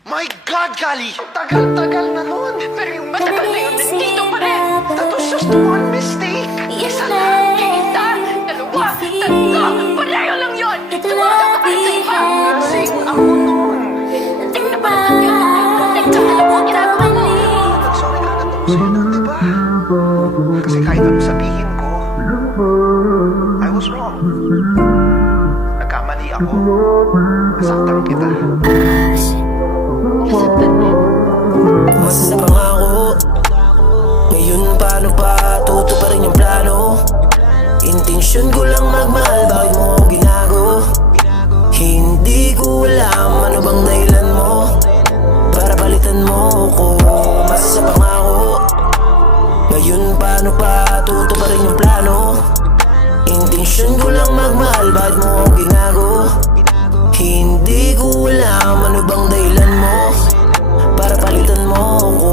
My God, Kali! Tagal-tagal na nun. Pero yung matagal na yun, nandito pa rin. That was just one mistake! Isa lang, isa, dalawa, tatlo. Palayo lang yun. Tumasa ka pa rin sa iba. Lasing ako nun! Tingnan pa naman yun. Tingnan mo ang ginagawa mo. Nagsorry ka na po sa'yo nun, di ba? Kasi kahit ano sabihin ko, I was wrong. Nagkamali ako. Nasaktan kita. Umasa sa pangako. Ngayon paano pa tutuparin yung plano? Intensyon ko lang magmahal, bakit mo ako ginago? Hindi ko alam ano bang dahilan mo para palitan mo ko. Umasa sa pangako. Ngayon paano pa tutuparin yung plano? Intensyon ko lang magmahal, bakit mo ako ginago? Hindi ko alam ano bang dahilan mo para palitan mo ko.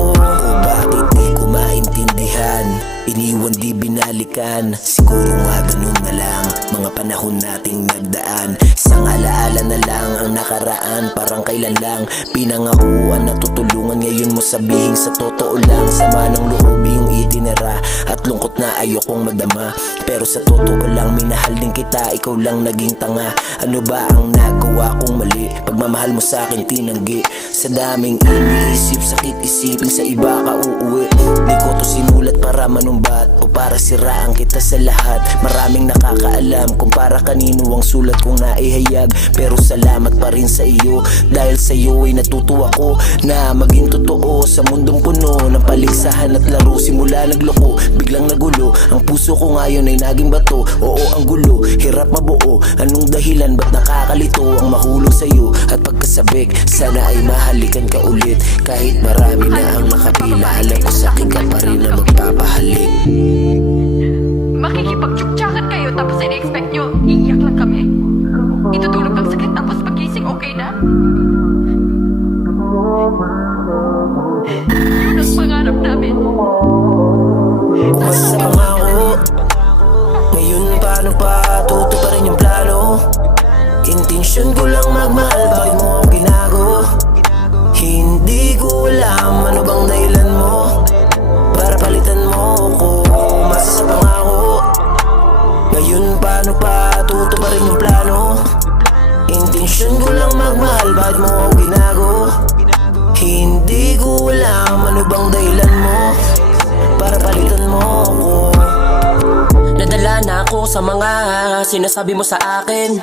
Bakit di ko maintindihan? Iniwan di binalikan. Siguro nga ganun na lang mga panahon nating nagdaan. Isang alaala na lang ang nakaraan, parang kailan lang pinangakuan na tutulungan. Ngayon mo sabihin sa totoo lang, sama ng loob yung itinera at lungkot na ayokong madama. Pero sa totoo lang minahal din kita, ikaw lang naging tanga. Ano ba ang nagawa kong mali? Pagmamahal mo sa akin tinanggi. Sa daming iniisip, sakit isipin sa iba ka uuwi. Di ko to sinulat para manumbat o para siraan kita sa lahat. Maraming nakakaalam kung para kanino ang sulat kong naihayag. Pero salamat pa rin sa iyo, dahil sa iyo ay natuto ako na maging totoo sa mundong puno ng paligsahan at laro. Simula nagloko, biglang nagulo. Ang puso ko ngayon ay naging bato. Oo, ang gulo, hirap mabuo. Anong dahilan, ba't nakakalito ang mahulog sa'yo at pagkasabik? Sana ay mahalikan ka ulit. Kahit marami na ang nakapila, alam ko sa akin ka pa rin na magpapahalik. Makikipag-tsuktsakan kayo tapos in-expect nyo, iiyak lang kami. Itutulog ng sakit tapos pagising okay na. Yun ang pangarap namin. Umasa sa pangako. Ngayon paano pa tutuparin yung plano? Intensyon ko lang magmahal, bakit mo ako ginago? Hindi ko alam ano bang dahilan mo para palitan mo ko. Umasa sa pangako. Ngayon paano pa tutuparin yung plano? Intensyon ko lang magmahal, bakit mo ako ginago? Hindi ko alam ano bang dahilan mo para palitan mo ko. Nadala na ako sa mga sinasabi mo sa akin.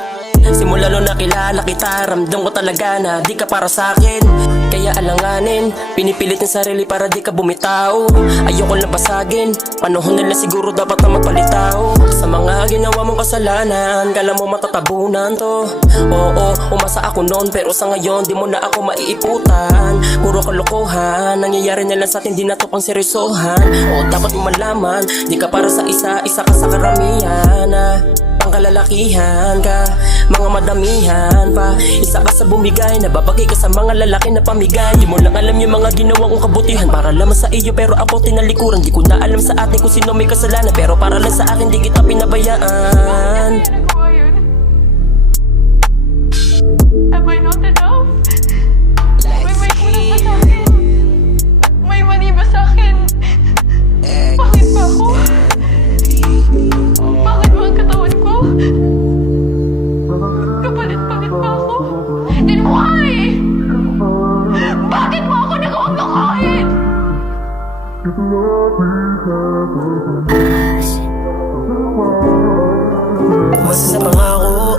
Simula nung nakilala kita, ramdam ko talaga na di ka para sa akin. Kaya alanganin, pinipilit ng sarili para di ka bumitaw. Ayoko lang basagin, panahon nila siguro dapat na magpalitaw. Sa mga ginawa mong kasalanan, kala mo matatabunan to. Oo, umasa ako noon, pero sa ngayon di mo na ako maiiputan. Puro kalokohan, nangyayari na lang sa atin, di na to pang seryosohan. O dapat mo malaman, di ka para sa isa, isa ka sa karamihan. Pangkalalakihan ka, mga madamihan pa. Isa ka sa bumigay, nababagay ka sa mga lalaki na pamigay. Di mo lang alam yung mga ginawa kong kabutihan para lamang sa iyo, pero ako tinalikuran. Di ko na alam sa atin kung sino may kasalanan, pero para lang sa akin di kita pinabayaan. Am I not enough? May kulang ba sa akin? May mali ba sa akin? Bakit ba ako? Bakit ba ang katawan ko? Kapalit-palit ba ako? Then why? Bakit mo ako nagawang lokohin? Umasa sa pangako.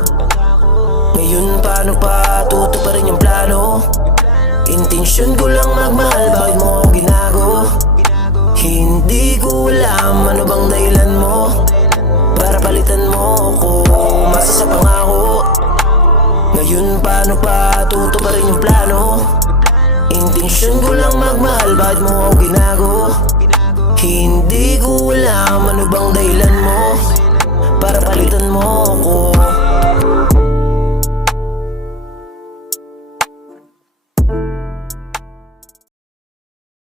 Ngayon paano pa tutuparin yung plano? Intensyon ko lang magmahal, bakit mo ako ginago? Hindi ko alam ano bang dahilan mo para palitan mo ko. Umasa sa pangako. Ngayon paano pa tutuparin yung plano? Intensyon ko lang magmahal, bakit mo ako ginago? Hindi ko alam ano bang dahilan mo para palitan mo ko.